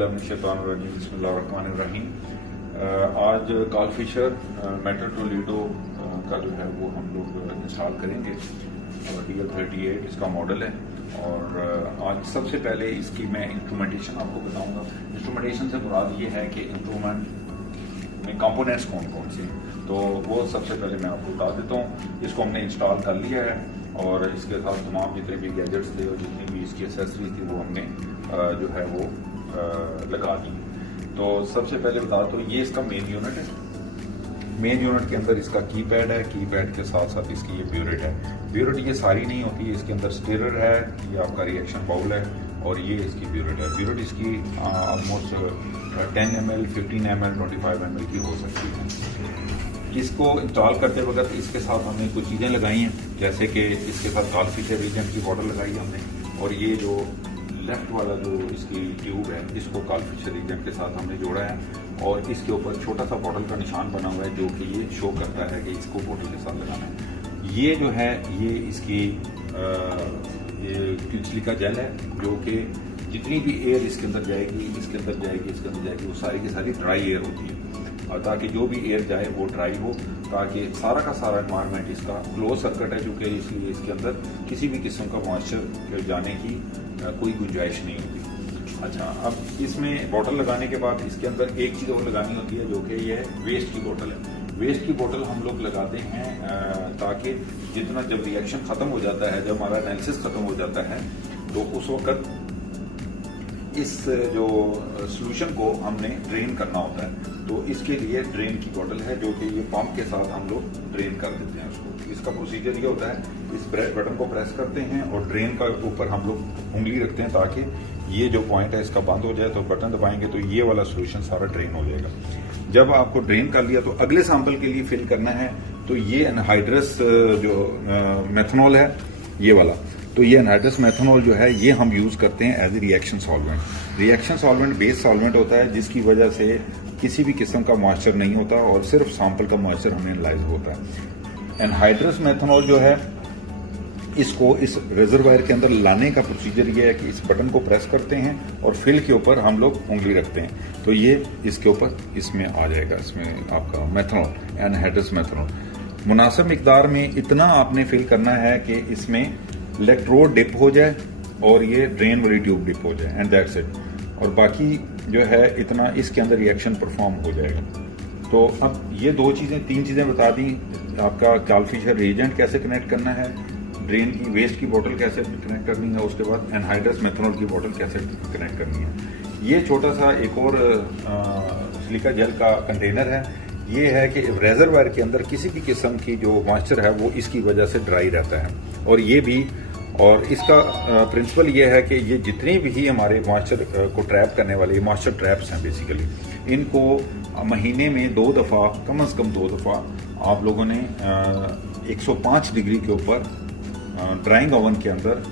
औज़ुबिल्लाहिमिनश्शैतानिर्रजीम बिस्मिल्लाहिर्रहमानिर्रहीम। आज Karl Fisher metal Toledo का जो है वो हम लोग इंस्टॉल करेंगे। DL38 इसका मॉडल है और आज सबसे पहले इसकी मैं इंस्ट्रूमेंटेशन आपको बताऊंगा। इंस्ट्रूमेंटेशन से मुराद ये है कि इंस्ट्रूमेंट में कंपोनेंट्स कौन कौन से हैं, तो वो सबसे पहले मैं आपको बता देता हूँ। इसको हमने इंस्टॉल कर लिया है और इसके साथ तमाम जितने भी गैजेट्स थे और जितनी भी इसकी एसेसरीज थी वो हमने जो है वो लगा दी। तो सबसे पहले बता दो, ये इसका मेन यूनिट है। मेन यूनिट के अंदर इसका कीपैड है, कीपैड के साथ साथ इसकी ये ब्यूरेट है। ब्यूरेट ये सारी नहीं होती है, इसके अंदर स्टीरर है, ये आपका रिएक्शन बाउल है और ये इसकी ब्यूरेट है। ब्यूरेट इसकी ऑलमोस्ट 10 ml, 15 ml, 25 ml की हो सकती है। इसको इंस्टॉल करते वक्त इसके साथ हमने कुछ चीज़ें लगाई हैं, जैसे कि इसके साथ कार्ल फिशर रीजेंट की बॉटल लगाई है हमने, और ये जो लेफ्ट वाला जो इसकी ट्यूब है इसको कार्ल फिशर रीजेंट के साथ हमने जोड़ा है और इसके ऊपर छोटा सा बॉटल का निशान बना हुआ है जो कि ये शो करता है कि इसको बॉटल के साथ लगाना है। ये जो है ये इसकी किचली का जेल है जो कि जितनी भी एयर इसके अंदर जाएगी, इसके अंदर जाएगी, इसके अंदर जाएगी, वो सारी की सारी ड्राई एयर होती है, और ताकि जो भी एयर जाए वो ड्राई हो, ताकि सारा का सारा एनवायरनमेंट इसका क्लोज सर्किट है, चूँकि इसलिए इसके अंदर किसी भी किस्म का मॉइस्चर जाने की कोई गुंजाइश नहीं होती। अच्छा, अब इसमें बॉटल लगाने के बाद इसके अंदर एक चीज़ और लगानी होती है जो कि ये वेस्ट की बोतल है। वेस्ट की बोतल हम लोग लगाते हैं ताकि जितना जब रिएक्शन ख़त्म हो जाता है, जब हमारा एनालिसिस ख़त्म हो जाता है, तो उस वक्त इस जो सॉल्यूशन को हमने ड्रेन करना होता है। तो इसके लिए ड्रेन की बोतल है जो कि ये पंप के साथ हम लोग ड्रेन कर देते हैं उसको। इसका प्रोसीजर ये होता है, इस बटन को प्रेस करते हैं और ड्रेन का ऊपर हम लोग उंगली रखते हैं ताकि ये जो पॉइंट है इसका बंद हो जाए, तो बटन दबाएंगे तो ये वाला सॉल्यूशन सारा ड्रेन हो जाएगा। जब आपको ड्रेन कर लिया तो अगले सैंपल के लिए फिल करना है, तो ये एनहाइड्रस जो मेथनॉल है ये वाला, तो ये एनहाइड्रस मेथनॉल जो है ये हम यूज करते हैं as a reaction solvent. Reaction solvent base solvent होता है जिसकी वजह से किसी भी किस्म का मॉइस्चर नहीं होता और सिर्फ सैंपल का मॉइस्चर हमें एनालाइज होता है। एनहाइड्रस मेथनॉल जो है इसको इस रिजर्वायर के अंदर लाने का प्रोसीजर ये है कि इस बटन को प्रेस करते हैं और फिल के ऊपर हम लोग उंगली रखते हैं, तो ये इसके ऊपर इसमें आ जाएगा, इसमें आपका मेथनॉल, एनहाइड्रस मेथनॉल। मुनासिब मिकदार में इतना आपने फिल करना है कि इसमें इलेक्ट्रोड डिप हो जाए और ये ड्रेन वाली ट्यूब डिप हो जाए, एंड दैट्स इट। और बाकी जो है इतना इसके अंदर रिएक्शन परफॉर्म हो जाएगा। तो अब ये तीन चीज़ें बता दी, आपका कार्ल फिशर रिएजेंट कैसे कनेक्ट करना है, ड्रेन की वेस्ट की बोतल कैसे कनेक्ट करनी है, उसके बाद एनहाइड्रस मेथनॉल की बोतल कैसे कनेक्ट करनी है। ये छोटा सा एक और सिलिका जेल का कंटेनर है। ये है कि रेजरवायर के अंदर किसी भी किस्म की जो मॉइस्चर है वो इसकी वजह से ड्राई रहता है, और ये भी, और इसका प्रिंसिपल ये है कि ये जितने भी हमारे मॉइस्चर को ट्रैप करने वाले मॉइस्चर ट्रैप्स हैं बेसिकली, इनको महीने में 2 दफ़ा, कम से कम 2 दफ़ा आप लोगों ने 105 डिग्री के ऊपर ड्राइंग ओवन के अंदर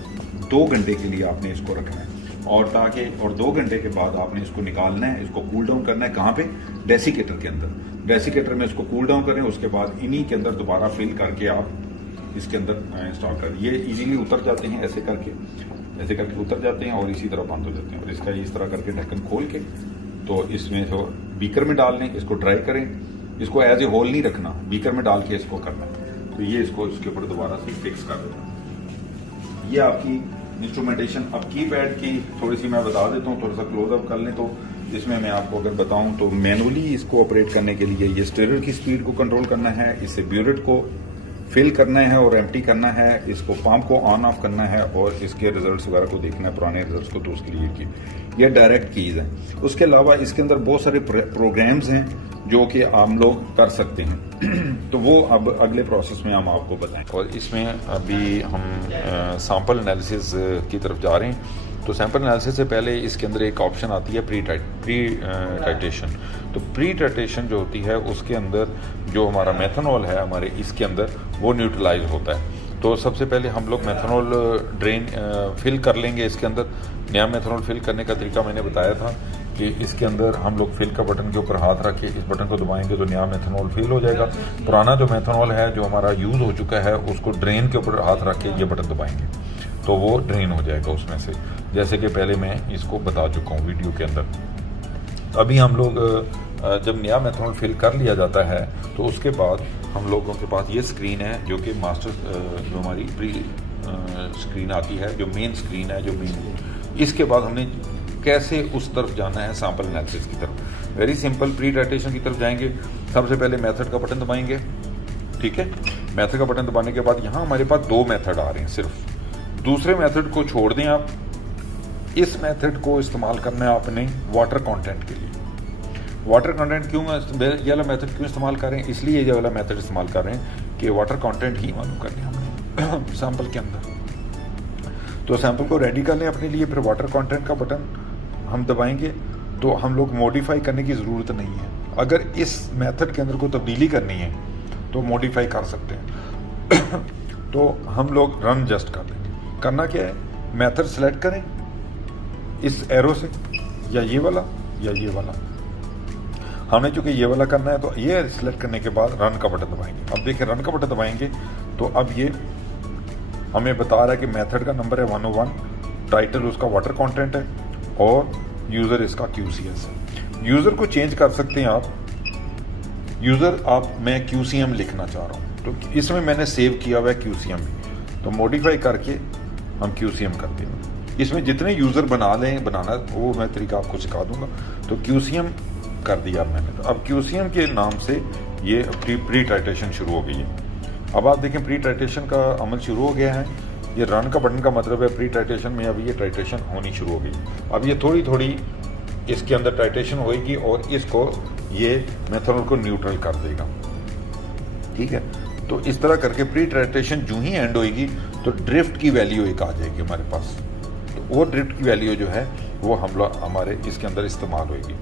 2 घंटे के लिए आपने इसको रखना है, और 2 घंटे के बाद आपने इसको निकालना है, इसको कूल डाउन करना है। कहाँ पे? डेसिकेटर के अंदर। डेसिकेटर में इसको कूल डाउन करें, उसके बाद इन्हीं के अंदर दोबारा फिल करके आप इसके अंदर इंस्टॉल करें। ये इजीली उतर जाते हैं, ऐसे करके उतर जाते हैं और इसी तरह बंद हो जाते हैं। और इसका इस तरह करके ढक्कन खोल के तो इसमें तो बीकर में डाल लें, इसको ड्राई करें, इसको एज ए होल नहीं रखना, बीकर में डाल के इसको करना है, तो ये इसको इसके ऊपर दोबारा से फिक्स कर देना। ये आपकी इंस्ट्रूमेंटेशन। अब कीपैड की थोड़ी सी मैं बता देता हूँ, थोड़ा सा क्लोजअप कर लें। तो इसमें मैं आपको अगर बताऊं तो मैनुअली इसको ऑपरेट करने के लिए ये स्टीरर की स्पीड को कंट्रोल करना है, इससे ब्यूरेट को फिल करना है और एम्प्टी करना है, इसको पंप को ऑन ऑफ करना है और इसके रिजल्ट्स वगैरह को देखना है, पुराने रिजल्ट्स को, तो उसके लिए ये डायरेक्ट कीज हैं। उसके अलावा इसके अंदर बहुत सारे प्रोग्राम्स हैं जो कि हम लोग कर सकते हैं तो वो अब अगले प्रोसेस में हम आपको बताएं। और इसमें अभी हम सैंपल एनालिसिस की तरफ जा रहे हैं। तो सैंपल एनालिसिस से पहले इसके अंदर एक ऑप्शन आती है प्री टाइट्रेशन। तो प्री टाइट्रेशन जो होती है उसके अंदर जो हमारा मेथनॉल है हमारे इसके अंदर वो न्यूट्रलाइज होता है। तो सबसे पहले हम लोग मेथनॉल ड्रेन फिल कर लेंगे। इसके अंदर नया मेथनॉल फिल करने का तरीका मैंने बताया था कि इसके अंदर हम लोग फिल का बटन के ऊपर हाथ रख के इस बटन को दबाएंगे तो नया मेथनॉल फिल हो जाएगा। पुराना जो मेथनॉल है जो हमारा यूज़ हो चुका है उसको ड्रेन के ऊपर हाथ रख के ये बटन दबाएंगे तो वो ड्रेन हो जाएगा उसमें से, जैसे कि पहले मैं इसको बता चुका हूँ वीडियो के अंदर। अभी हम लोग जब नया मेथनॉल फिल कर लिया जाता है तो उसके बाद हम लोगों के पास ये स्क्रीन है जो कि मास्टर जो हमारी प्री स्क्रीन आती है, जो मेन स्क्रीन है, जो मेन, इसके बाद हमने कैसे उस तरफ जाना है सैंपल एनालिसिस की तरफ। वेरी सिंपल, प्री टाइट्रेशन की तरफ जाएंगे। सबसे पहले मेथड का बटन दबाएंगे, ठीक है। मेथड का बटन दबाने के बाद यहाँ हमारे पास 2 मेथड आ रहे हैं सिर्फ। दूसरे मेथड को छोड़ दें आप, इस मेथड को इस्तेमाल करना है आपने वाटर कंटेंट के लिए। वाटर कंटेंट क्यों, ये वाला मेथड क्यों इस्तेमाल कर रहे हैं, इसलिए ये वाला मेथड इस्तेमाल कर रहे हैं कि वाटर कंटेंट ही मालूम करने हमने सैंपल के अंदर। तो सैंपल को रेडी कर लें अपने लिए, फिर वाटर कंटेंट का बटन हम दबाएंगे तो हम लोग मॉडिफाई करने की ज़रूरत नहीं है। अगर इस मेथड के अंदर कोई तब्दीली करनी है तो मॉडिफाई कर सकते हैं तो हम लोग रन जस्ट कर देंगे। करना क्या है, मेथड सेलेक्ट करें इस एरो से, या ये वाला या ये वाला। हमने चूंकि ये वाला करना है तो ये सिलेक्ट करने के बाद रन का बटन दबाएंगे। अब देखिए रन का बटन दबाएंगे तो अब ये हमें बता रहा है कि मेथड का नंबर है 101, टाइटल उसका वाटर कंटेंट है और यूज़र इसका QCS है। यूज़र को चेंज कर सकते हैं आप, यूज़र आप मैं QCM लिखना चाह रहा हूँ तो इसमें मैंने सेव किया हुआ है QCM, तो मॉडिफाई करके हम QCM करते हैं। इसमें जितने यूज़र बनाना वो मैं तरीका आपको सिखा दूंगा। तो QCM कर दिया मैंने, तो अब QCM के नाम से ये प्री टाइट्रेशन शुरू हो गई है। अब आप देखें प्री टाइट्रेशन का अमल शुरू हो गया है। ये रन का बटन का मतलब है प्री टाइट्रेशन में अब ये टाइट्रेशन होनी शुरू हो गई। अब ये थोड़ी थोड़ी इसके अंदर टाइट्रेशन होगी और इसको ये मेथनॉल को न्यूट्रल कर देगा, ठीक है। तो इस तरह करके प्री टाइट्रेशन जो ही एंड होगी तो ड्रिफ्ट की वैल्यू एक आ जाएगी हमारे पास। तो वो ड्रिफ्ट की वैल्यू जो है वो हम लोग हमारे इसके अंदर इस्तेमाल होगी।